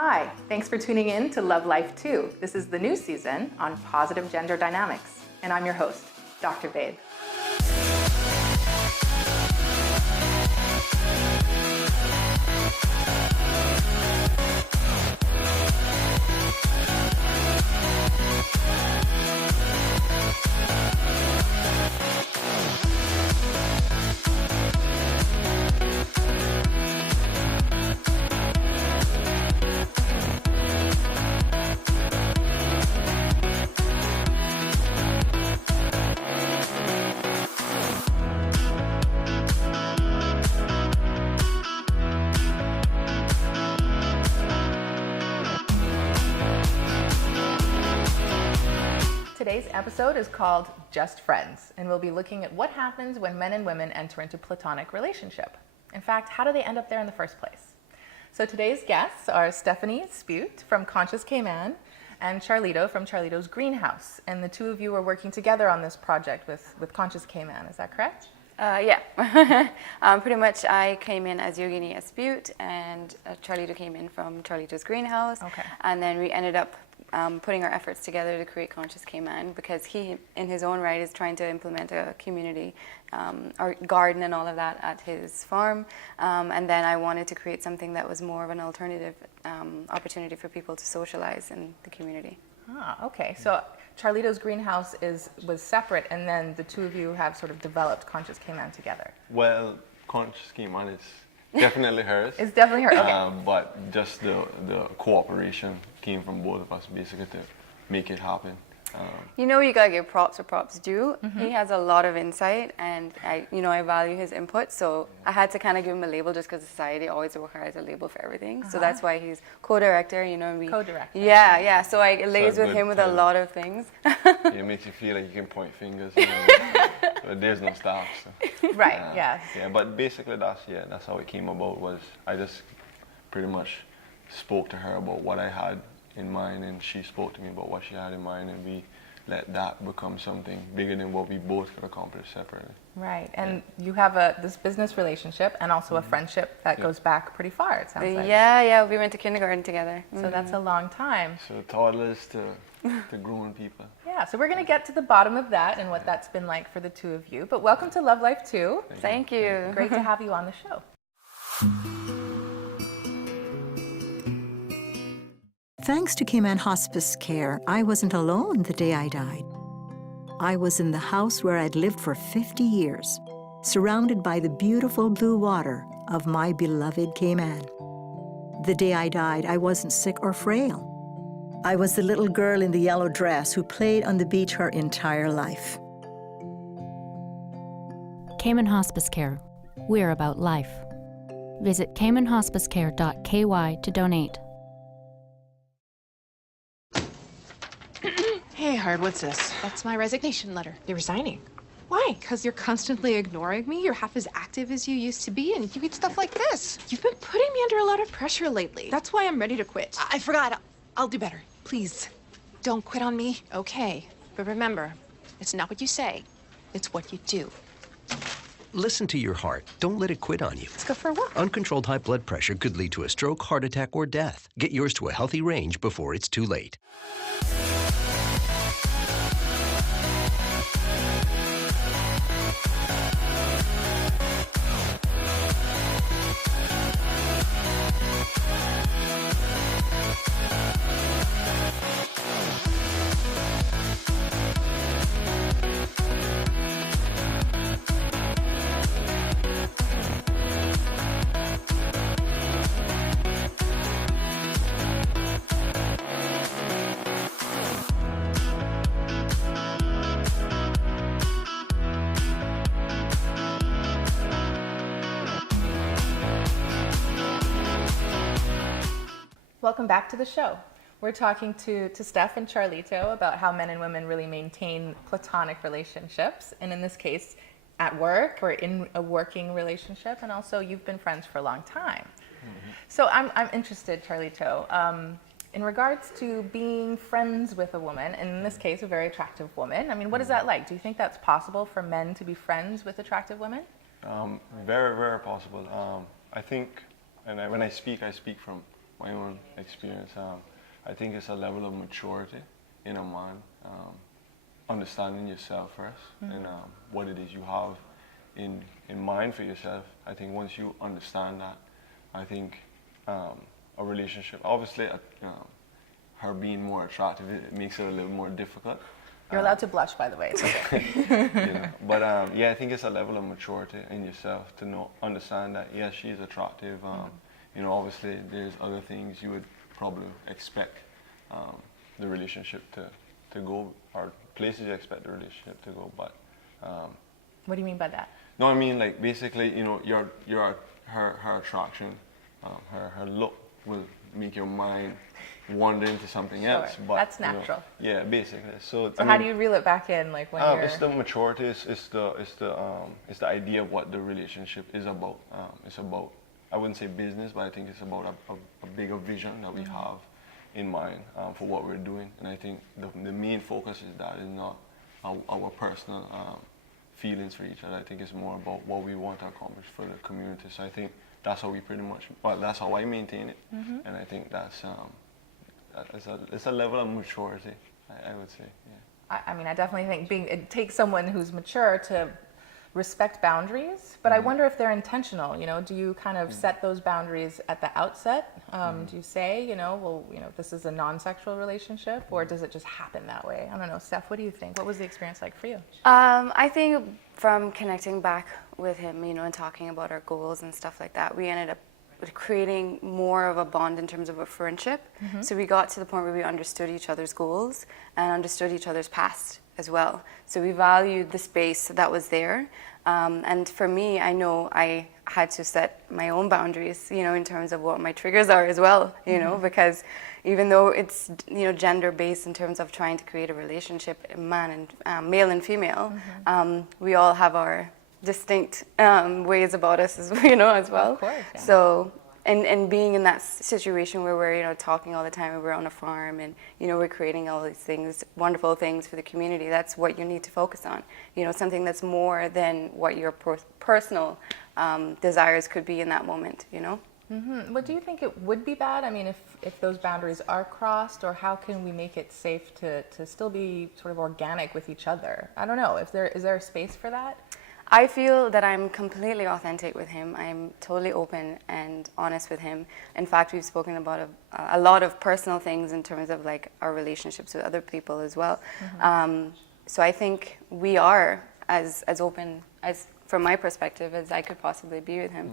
Hi, thanks for tuning in to Love Life 2. This is the new season on positive gender dynamics, and I'm your host, Dr. Babe. Today's episode is called Just Friends, and we'll be looking at what happens when men and women enter into platonic relationship. In fact, how do they end up there in the first place? So today's guests are Stephanie Spute from Conscious Cayman and Charlito from Charlito's Greenhouse. And the two of you are working together on this project with Conscious Cayman, is that correct? Yeah. Pretty much I came in as Yogini Spute, and Charlito came in from Charlito's Greenhouse. Okay. And then we ended up putting our efforts together to create Conscious Cayman, because he, in his own right, is trying to implement a community or garden and all of that at his farm. And then I wanted to create something that was more of an alternative opportunity for people to socialize in the community. Ah, okay. So Charlito's Greenhouse was separate, and then the two of you have sort of developed Conscious Cayman together. Well, Conscious Cayman is definitely hers. It's definitely hers, okay. But just the cooperation came from both of us, basically, to make it happen. You know, you gotta give props where props due. Mm-hmm. He has a lot of insight, and I value his input. So I had to kind of give him a label, just because society always requires a label for everything. So that's why he's co-director. Co-director. Yeah. So I liaise with him with a lot of things. It makes you feel like you can point fingers, but there's no staff. So. Right. Yes. Yeah, but basically that's how it came about. Was I just pretty much spoke to her about what I had in mind, and she spoke to me about what she had in mind, and we let that become something bigger than what we both could accomplish separately. Right, and you have this business relationship and also a friendship that goes back pretty far, it sounds like. Yeah, we went to kindergarten together. So that's a long time. So toddlers to grown people. Yeah, so we're going to get to the bottom of that and what that's been like for the two of you. But welcome to Love Life 2. Thank you. Great to have you on the show. Thanks to Cayman Hospice Care, I wasn't alone the day I died. I was in the house where I'd lived for 50 years, surrounded by the beautiful blue water of my beloved Cayman. The day I died, I wasn't sick or frail. I was the little girl in the yellow dress who played on the beach her entire life. Cayman Hospice Care. We're about life. Visit caymanhospicecare.ky to donate. Hey, Hard, what's this? That's my resignation letter. You're resigning. Why? Because you're constantly ignoring me. You're half as active as you used to be, and you eat stuff like this. You've been putting me under a lot of pressure lately. That's why I'm ready to quit. I forgot. I'll do better. Please, don't quit on me. Okay, but remember, it's not what you say. It's what you do. Listen to your heart. Don't let it quit on you. Let's go for a walk. Uncontrolled high blood pressure could lead to a stroke, heart attack, or death. Get yours to a healthy range before it's too late. Welcome back to the show. We're talking to Steph and Charlito about how men and women really maintain platonic relationships, and in this case, at work or in a working relationship, and also you've been friends for a long time. Mm-hmm. So I'm interested, Charlito, in regards to being friends with a woman, and in this case, a very attractive woman. I mean, what is that like? Do you think that's possible for men to be friends with attractive women? Very, very possible. I think, and when I speak from my own experience. I think it's a level of maturity in a man, understanding yourself first and what it is you have in mind for yourself. I think once you understand that, I think a relationship, obviously, her being more attractive, it makes it a little more difficult. You're allowed to blush, by the way. It's okay. You know, but yeah, I think it's a level of maturity in yourself to understand that yes, she's attractive. You know, obviously there's other things you would probably expect the relationship to go, or places you expect the relationship to go. But What do you mean by that? no, I mean like basically, you know, her attraction, her look will make your mind wander into something else. But that's you know, natural. yeah, basically. So So how do you reel it back in, like when you're? it's the maturity. It's the idea of what the relationship is about. It's about, I wouldn't say business, but I think it's about a bigger vision that we have in mind for what we're doing. And I think the main focus is that is not our personal feelings for each other. I think it's more about what we want to accomplish for the community. So I think that's how we pretty much, well, that's how I maintain it. And I think that's it's a level of maturity, I would say. Yeah. I mean, I definitely think it takes someone who's mature to respect boundaries, but I wonder if they're intentional. You know, do you kind of set those boundaries at the outset? Do you say, you know, well, you know, this is a non-sexual relationship, or does it just happen that way? I don't know, Steph, what do you think? What was the experience like for you? I think from connecting back with him, you know, and talking about our goals and stuff like that, we ended up creating more of a bond in terms of a friendship. So we got to the point where we understood each other's goals and understood each other's past as well. So we valued the space that was there. And for me, I know I had to set my own boundaries, you know, in terms of what my triggers are as well, you know, because even though it's, you know, gender-based in terms of trying to create a relationship, man and male and female, we all have our distinct ways about us, as you know, as well. Of course, yeah. So, and being in that situation where we're, you know, talking all the time, and we're on a farm, and you know, we're creating all these things, wonderful things for the community. That's what you need to focus on. You know, something that's more than what your personal desires could be in that moment. You know. What do you think it would be bad? I mean, if those boundaries are crossed, or how can we make it safe to still be sort of organic with each other? I don't know. Is there a space for that? I feel that I'm completely authentic with him. I'm totally open and honest with him. In fact, we've spoken about a lot of personal things in terms of like our relationships with other people as well. So I think we are as open as, from my perspective, as I could possibly be with him.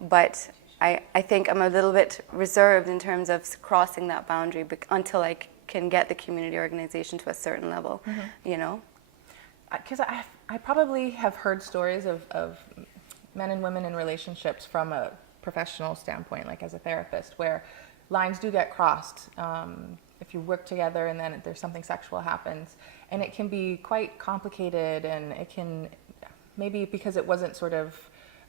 But I think I'm a little bit reserved in terms of crossing that boundary until I can get the community organization to a certain level, you know? Because I probably have heard stories of men and women in relationships from a professional standpoint, like as a therapist, where lines do get crossed if you work together and then there's something sexual happens. And it can be quite complicated, and it can, maybe because it wasn't sort of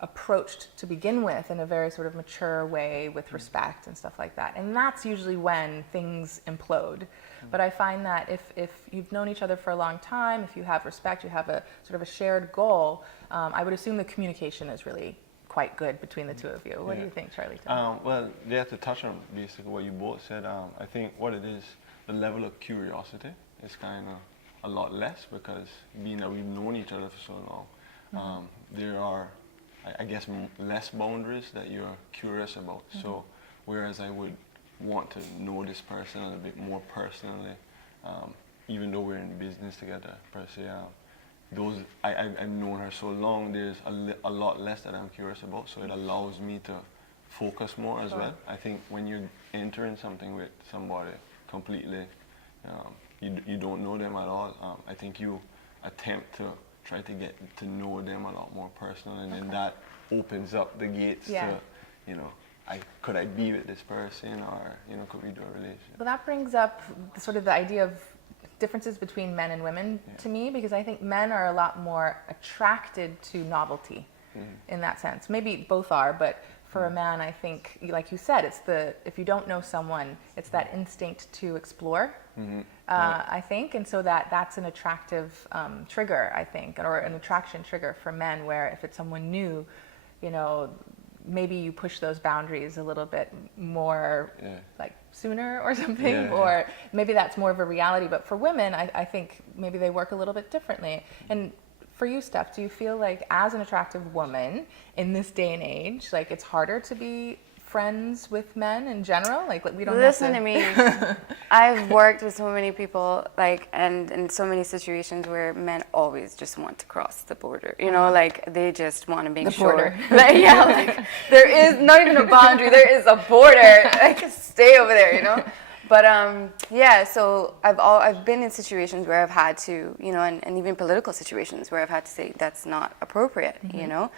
approached to begin with in a very sort of mature way with respect and stuff like that. And that's usually when things implode. But I find that if you've known each other for a long time, if you have respect, you have a sort of a shared goal, I would assume the communication is really quite good between the two of you. What do you think, Charlie? Well, yeah, to touch on basically what you both said, I think what it is, the level of curiosity is kind of a lot less, because being that we've known each other for so long, there are, I guess, less boundaries that you're curious about. So whereas I would want to know this person a little bit more personally, even though we're in business together per se, I've known her so long, there's a lot less that I'm curious about, so it allows me to focus more as well. I think when you're entering something with somebody completely, you don't know them at all, I think you attempt to try to get to know them a lot more personal, and then that opens up the gates to, you know, could I be with this person, or, you know, could we do a relationship? Well, that brings up sort of the idea of differences between men and women to me, because I think men are a lot more attracted to novelty in that sense. Maybe both are, but for a man, I think, like you said, it's if you don't know someone, it's that instinct to explore, I think, and so that's an attractive trigger, I think, or an attraction trigger for men, where if it's someone new, you know, maybe you push those boundaries a little bit more Yeah. like sooner or something, Yeah. or maybe that's more of a reality. But for women, I think maybe they work a little bit differently. And for you, Steph, do you feel like as an attractive woman in this day and age, like it's harder to be friends with men in general? Like we don't Listen have to me. I've worked with so many people, like, and in so many situations where men always just want to cross the border. You know, like they just want to make The sure. border. Like, yeah, like there is not even a boundary. There is a border. Like stay over there. You know. But yeah, so I've been in situations where I've had to, you know, and even political situations where I've had to say that's not appropriate. You know.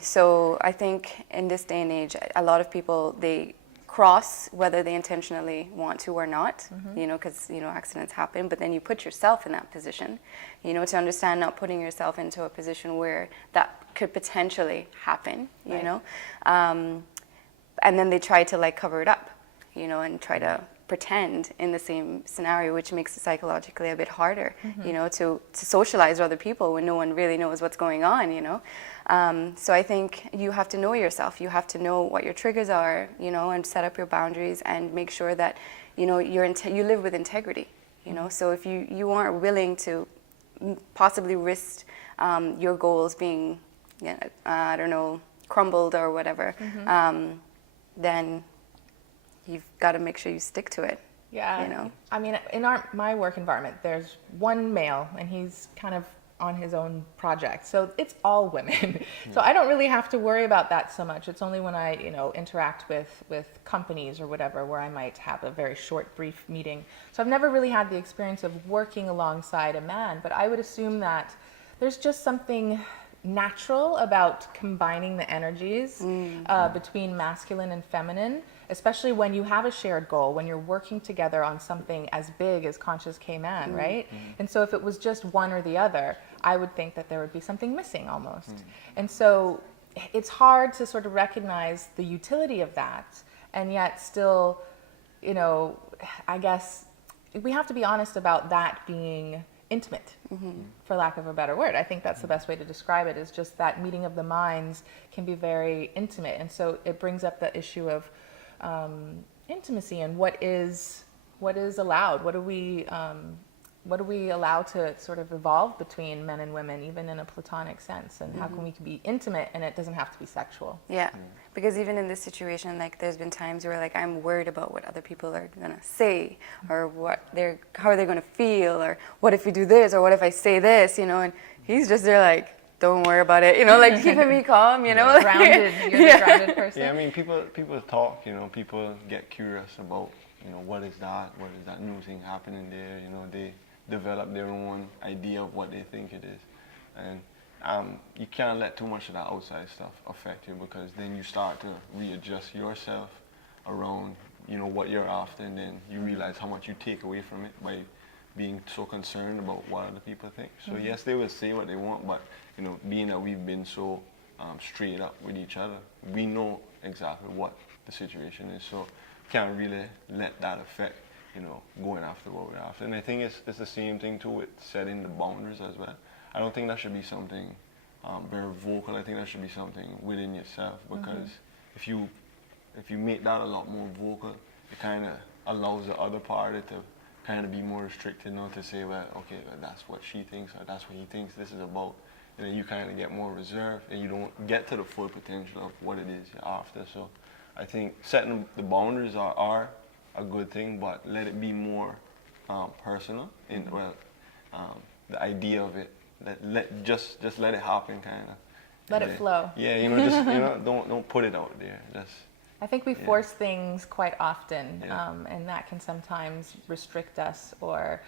So I think in this day and age, a lot of people, they cross whether they intentionally want to or not, you know, because, you know, accidents happen, but then you put yourself in that position, you know, to understand not putting yourself into a position where that could potentially happen, you know, and then they try to like cover it up, you know, and try to pretend in the same scenario, which makes it psychologically a bit harder, you know, to socialize with other people when no one really knows what's going on, you know. So I think you have to know yourself. You have to know what your triggers are, you know, and set up your boundaries and make sure that, you know, you live with integrity, you know. So if you aren't willing to possibly risk your goals being, I don't know, crumbled or whatever, then you've got to make sure you stick to it. Yeah. You know? I mean, in my work environment, there's one male, and he's kind of on his own project. So it's all women. So I don't really have to worry about that so much. It's only when I, you know, interact with companies or whatever, where I might have a very short, brief meeting. So I've never really had the experience of working alongside a man, but I would assume that there's just something natural about combining the energies between masculine and feminine, especially when you have a shared goal, when you're working together on something as big as Conscious K-Man, right? And so if it was just one or the other, I would think that there would be something missing almost. And so it's hard to sort of recognize the utility of that, and yet still, you know, I guess we have to be honest about that being intimate, for lack of a better word. I think that's the best way to describe it, is just that meeting of the minds can be very intimate. And so it brings up the issue of intimacy and what is allowed. What do we allow to sort of evolve between men and women, even in a platonic sense? And how can we be intimate and it doesn't have to be sexual? Yeah, because even in this situation, like there's been times where like I'm worried about what other people are gonna say, or how are they gonna feel, or what if we do this, or what if I say this, you know? And he's just there like, don't worry about it, you know, like keeping me calm, you know. Grounded, you're the grounded person. Yeah, I mean, people talk, you know, people get curious about, you know, what is that new thing happening there, you know, they develop their own idea of what they think it is. And you can't let too much of that outside stuff affect you, because then you start to readjust yourself around, you know, what you're after, and then you realize how much you take away from it by being so concerned about what other people think. So yes, they will say what they want, but, you know, being that we've been so straight up with each other, we know exactly what the situation is, so can't really let that affect, you know, going after what we're after. And I think it's the same thing too with setting the boundaries as well. I don't think that should be something very vocal. I think that should be something within yourself, because if you make that a lot more vocal, it kind of allows the other party to kind of be more restricted, not to say, well, okay, well, that's what she thinks, or that's what he thinks this is about. And then you kind of get more reserved, and you don't get to the full potential of what it is you're after. So I think setting the boundaries are a good thing, but let it be more personal. And the idea of it, just let it happen, kind of. Let it flow. Yeah, you know, just don't put it out there. I think we force things quite often, Yeah. and that can sometimes restrict us or,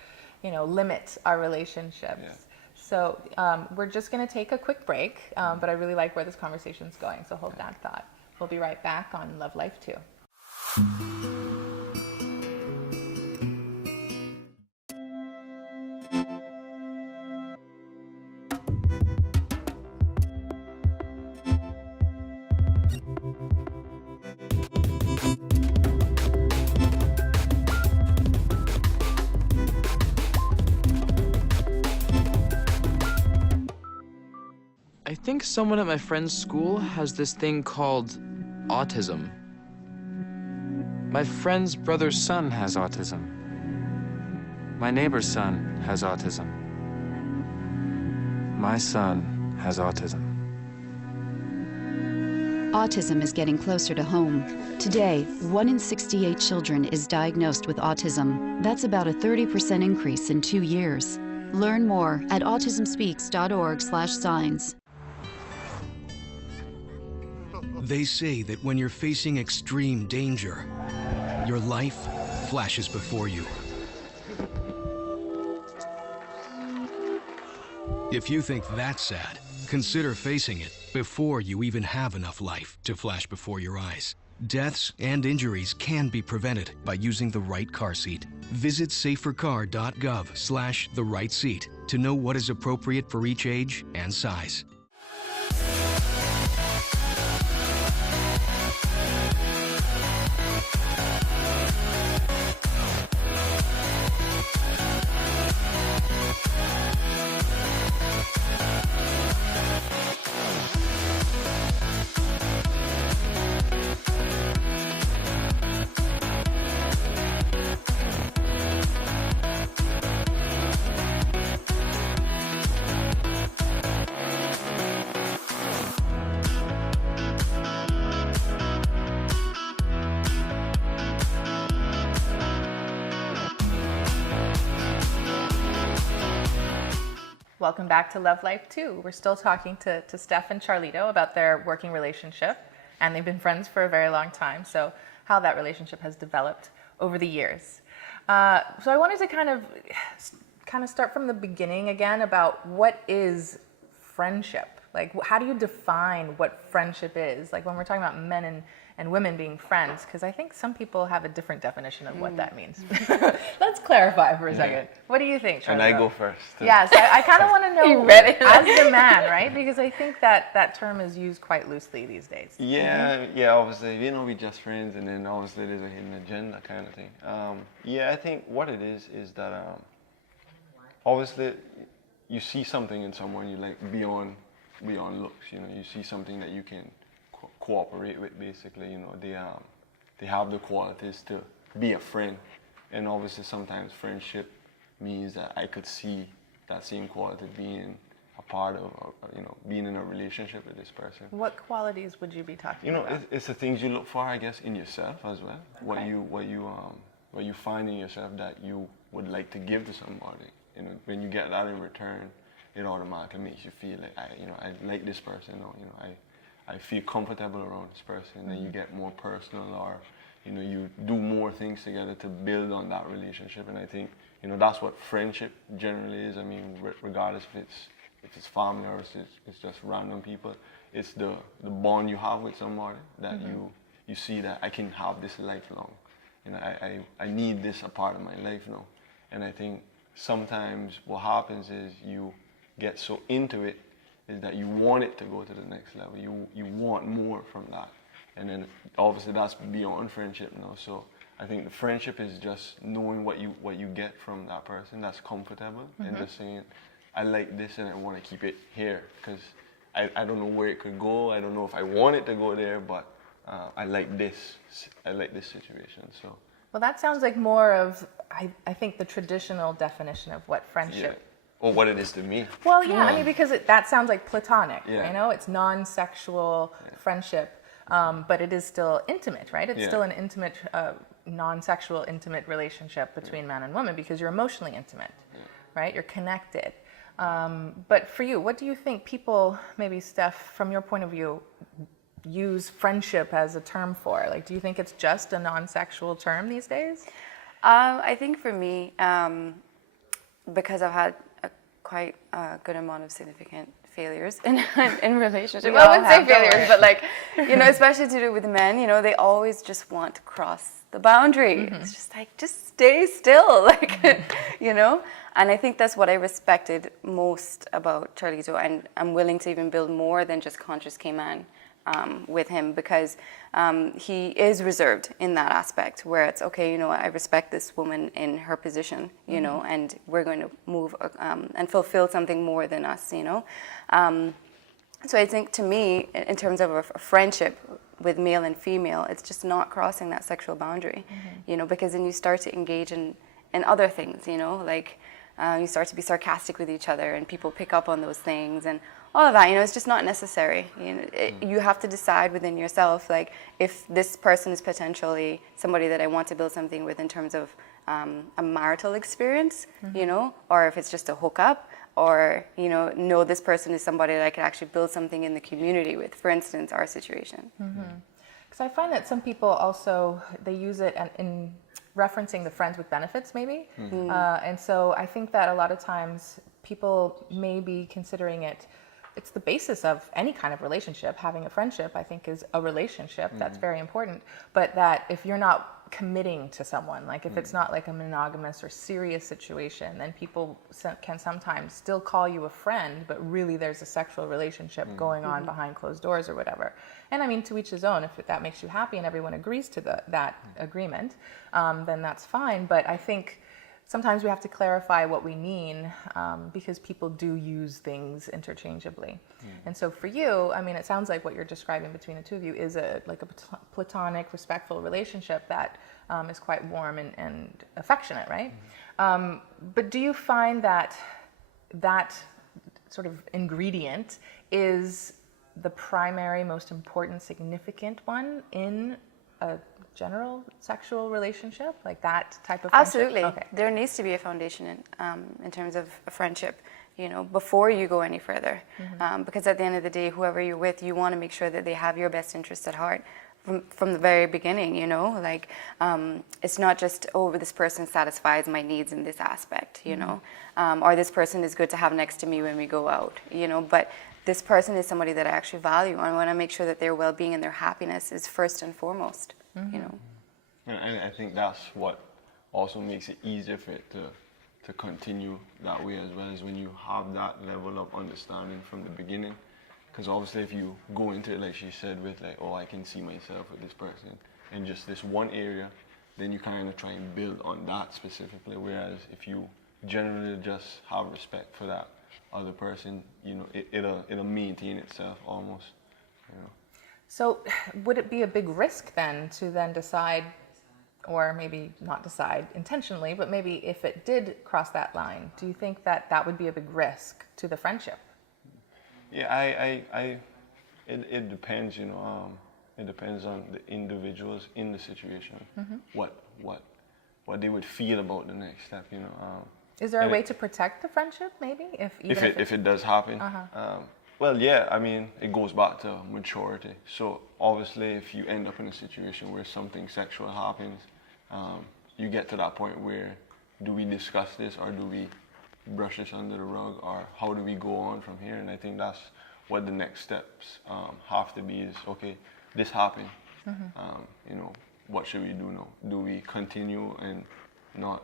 you know, limit our relationships. Yeah. So we're just going to take a quick break, but I really like where this conversation's going, so hold that thought. We'll be right back on Love Life 2. I think someone at my friend's school has this thing called autism. My friend's brother's son has autism. My neighbor's son has autism. My son has autism. Autism is getting closer to home. Today, 1 in 68 children is diagnosed with autism. That's about a 30% increase in 2 years. Learn more at autismspeaks.org/signs. They say that when you're facing extreme danger, your life flashes before you. If you think that's sad, consider facing it before you even have enough life to flash before your eyes. Deaths and injuries can be prevented by using the right car seat. Visit safercar.gov/the-right-seat to know what is appropriate for each age and size. Welcome back to Love Life 2. We're still talking to Steph and Charlito about their working relationship, and they've been friends for a very long time, so how that relationship has developed over the years. So I wanted to kind of start from the beginning again about what is friendship? Like, how do you define what friendship is? Like, when we're talking about men and women being friends, because I think some people have a different definition of what that means. Let's clarify for a second. What do you think, Charlie? And I go first. Yes, I kind of want to know as the man, right? Because I think that term is used quite loosely these days. Yeah, yeah, obviously, we just friends, and then obviously there's a hidden agenda kind of thing. Yeah, I think what it is that obviously you see something in someone you like beyond looks, you see something that you can cooperate with, basically, they have the qualities to be a friend, and obviously sometimes friendship means that I could see that same quality being a part of, being in a relationship with this person. What qualities would you be talking about? It's the things you look for, I guess, in yourself as well. Okay. What you find in yourself that you would like to give to somebody. When you get that in return, it automatically makes you feel like I like this person, or I feel comfortable around this person. Then you get more personal, or you do more things together to build on that relationship. And I think that's what friendship generally is. I mean, regardless if it's family or it's just random people, it's the bond you have with somebody that you see that I can have this lifelong. I need this a part of my life now. And I think sometimes what happens is you get so into it is that you want it to go to the next level. You want more from that. And then obviously that's beyond friendship now. So I think the friendship is just knowing what you get from that person that's comfortable, and just saying, I like this and I want to keep it here, because I don't know where it could go. I don't know if I want it to go there, but I like this situation. So. Well, that sounds like more of, I think, the traditional definition of what friendship. Yeah. Or what it is to me. Well, yeah, I mean, because that sounds like platonic, Yeah. It's non-sexual friendship, but it is still intimate, right? It's still an intimate, non-sexual, intimate relationship between man and woman, because you're emotionally intimate, right? You're connected. But for you, what do you think people, maybe Steph, from your point of view, use friendship as a term for? Like, do you think it's just a non-sexual term these days? I think for me, because I've had quite a good amount of significant failures in relationships. Well, I wouldn't say failures, but like, especially to do with men, they always just want to cross the boundary. It's just like, just stay still, like, And I think that's what I respected most about Charlito, and I'm willing to even build more than just Conscious K-Man with him, because he is reserved in that aspect, where it's okay, I respect this woman in her position, and we're going to move and fulfill something more than us, So I think to me, in terms of a friendship with male and female, it's just not crossing that sexual boundary, you know, because then you start to engage in other things, you know, like you start to be sarcastic with each other and people pick up on those things and all of that, you know, it's just not necessary. You know, you have to decide within yourself, like, if this person is potentially somebody that I want to build something with in terms of a marital experience, you know, or if it's just a hookup, or, you know this person is somebody that I could actually build something in the community with, for instance, our situation. Because I find that some people also, they use it in referencing the friends with benefits maybe. And so I think that a lot of times people may be considering it's the basis of any kind of relationship. Having a friendship, I think, is a relationship. That's very important. But that if you're not committing to someone, like if it's not like a monogamous or serious situation, then people can sometimes still call you a friend, but really there's a sexual relationship going on behind closed doors or whatever. And I mean, to each his own. If that makes you happy and everyone agrees to that agreement, then that's fine. But I think sometimes we have to clarify what we mean, because people do use things interchangeably. And so for you, I mean, it sounds like what you're describing between the two of you is a platonic, respectful relationship that is quite warm and affectionate, right? But do you find that sort of ingredient is the primary, most important, significant one in a general sexual relationship, like that type of friendship? Absolutely. Okay. There needs to be a foundation in terms of a friendship, you know, before you go any further. Because at the end of the day, whoever you're with, you want to make sure that they have your best interests at heart from the very beginning, you know, like it's not just, oh, this person satisfies my needs in this aspect, you know, or this person is good to have next to me when we go out, you know, but this person is somebody that I actually value, and I want to make sure that their well-being and their happiness is first and foremost, you know. And I think that's what also makes it easier for it to continue that way, as well, as when you have that level of understanding from the beginning. Because obviously if you go into it, like she said, with like, oh, I can see myself with this person in just this one area, then you kind of try and build on that specifically. Whereas if you generally just have respect for that other person, you know, it'll maintain itself almost, you know. So would it be a big risk then to then decide, or maybe not decide intentionally, but maybe if it did cross that line, do you think that that would be a big risk to the friendship? Yeah, it depends, you know. It depends on the individuals in the situation, what they would feel about the next step, you know. Is there a way to protect the friendship, maybe, if it does happen? Well, yeah, I mean, it goes back to maturity. So obviously, if you end up in a situation where something sexual happens, you get to that point where, do we discuss this, or do we brush this under the rug, or how do we go on from here? And I think that's what the next steps have to be, is, okay, this happened, you know, what should we do now? Do we continue and not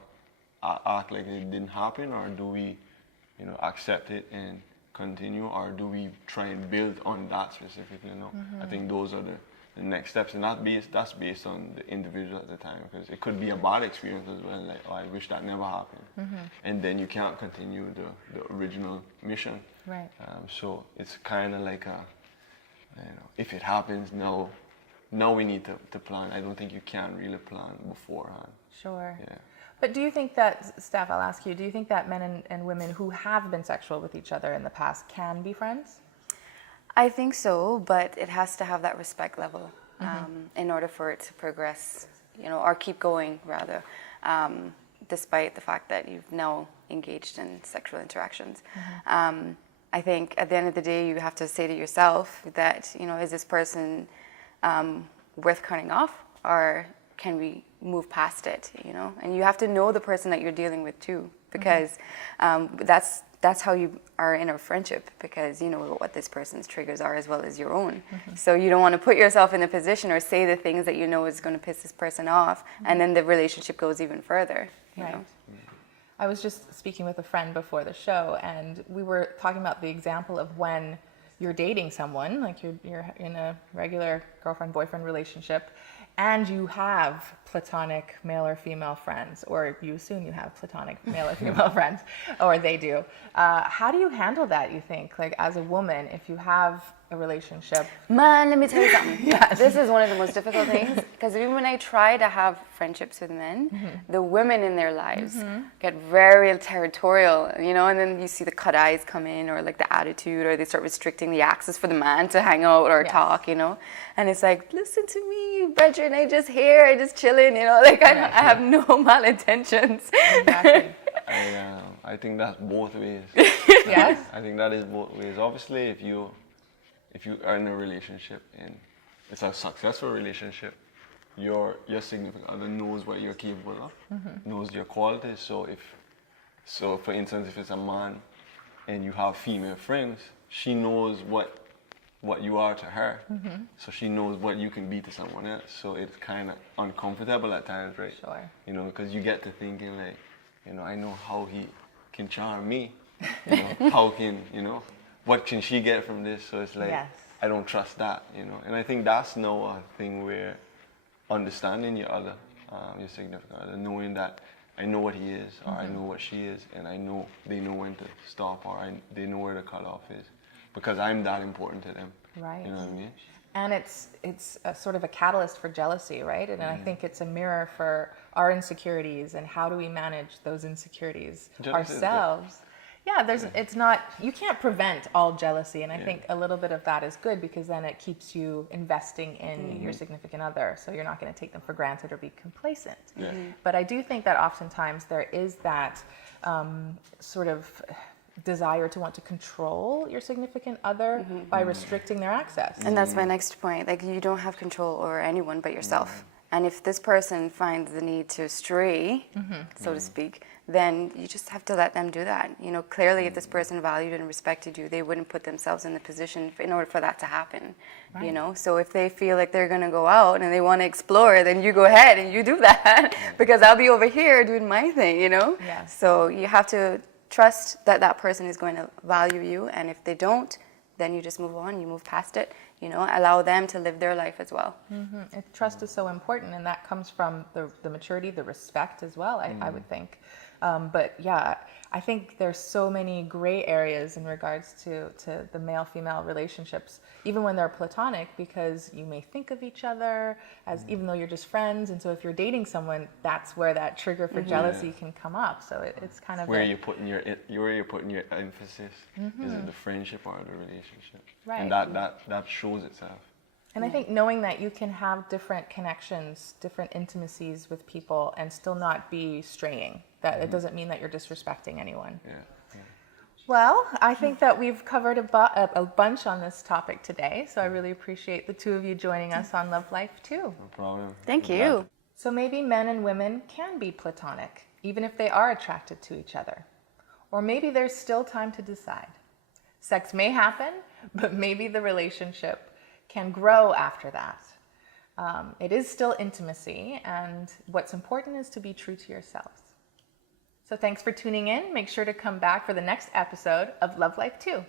act like it didn't happen, or do we, you know, accept it and continue, or do we try and build on that specifically? No, I think those are the next steps, and that's based on the individual at the time, because it could be a bad experience as well, like, oh, I wish that never happened, and then you can't continue the original mission. Right. So it's kind of like you know, if it happens, now we need to plan. I don't think you can really plan beforehand. Sure. Yeah. But do you think that, Steph, I'll ask you, do you think that men and women who have been sexual with each other in the past can be friends? I think so, but it has to have that respect level in order for it to progress, you know, or keep going, rather, despite the fact that you've now engaged in sexual interactions. I think at the end of the day, you have to say to yourself that, you know, is this person worth cutting off, or can we move past it, you know? And you have to know the person that you're dealing with too, because that's how you are in a friendship, because you know what this person's triggers are as well as your own. So you don't want to put yourself in a position or say the things that you know is going to piss this person off, and then the relationship goes even further, you know? I was just speaking with a friend before the show, and we were talking about the example of when you're dating someone, like you're in a regular girlfriend-boyfriend relationship, and you have platonic male or female friends, or you assume you have platonic male or female friends, or they do. How do you handle that, you think? Like, as a woman, if you have a relationship? Man, let me tell you something. Yes. This is one of the most difficult things, because even when I try to have friendships with men, the women in their lives get very territorial, you know, and then you see the cut eyes come in, or like the attitude, or they start restricting the access for the man to hang out or talk, you know, and it's like, listen to me, brethren, I just here, I just chilling, you know, like I have no malintentions. Exactly. I think that's both ways. Yes? I think that is both ways. Obviously, if you are in a relationship and it's a successful relationship, your significant other knows what you're capable of, knows your qualities. So for instance, if it's a man and you have female friends, she knows what you are to her. So she knows what you can be to someone else. So it's kind of uncomfortable at times, right? Sure. You know, because you get to thinking like, you know, I know how he can charm me. You know, how can, you know, what can she get from this? So it's like, Yes. I don't trust that, you know. And I think that's now a thing where understanding your other, your significant other, knowing that I know what he is, or I know what she is, and I know they know when to stop, or they know where the cutoff is, because I'm that important to them. Right. You know what I mean? And it's a sort of a catalyst for jealousy, right? And I think it's a mirror for our insecurities and how do we manage those insecurities Jealousy is ourselves. Yeah, it's not, you can't prevent all jealousy, and I think a little bit of that is good, because then it keeps you investing in your significant other, so you're not going to take them for granted or be complacent. But I do think that oftentimes there is that sort of desire to want to control your significant other by restricting their access. And that's my next point. Like, you don't have control over anyone but yourself. And if this person finds the need to stray, so to speak, then you just have to let them do that. You know, clearly if this person valued and respected you, they wouldn't put themselves in the position in order for that to happen. Right. You know, so if they feel like they're going to go out and they want to explore, then you go ahead and you do that, because I'll be over here doing my thing, you know? Yes. So you have to trust that that person is going to value you, and if they don't, then you just move on, you move past it, you know, allow them to live their life as well. Trust is so important, and that comes from the maturity, the respect as well, I would think. But yeah, I think there's so many gray areas in regards to the male-female relationships, even when they're platonic, because you may think of each other as, even though you're just friends, and so if you're dating someone, that's where that trigger for jealousy can come up. So it's kind of where you're putting your emphasis. Is it the friendship or the relationship? Right. And that shows itself. And I think knowing that you can have different connections, different intimacies with people, and still not be straying, that it doesn't mean that you're disrespecting anyone. Yeah. Well, I think that we've covered a bunch on this topic today, so I really appreciate the two of you joining us on Love Life too. No problem. Thank you. So maybe men and women can be platonic, even if they are attracted to each other. Or maybe there's still time to decide. Sex may happen, but maybe the relationship can grow after that. It is still intimacy, and what's important is to be true to yourselves. So thanks for tuning in. Make sure to come back for the next episode of Love Life 2.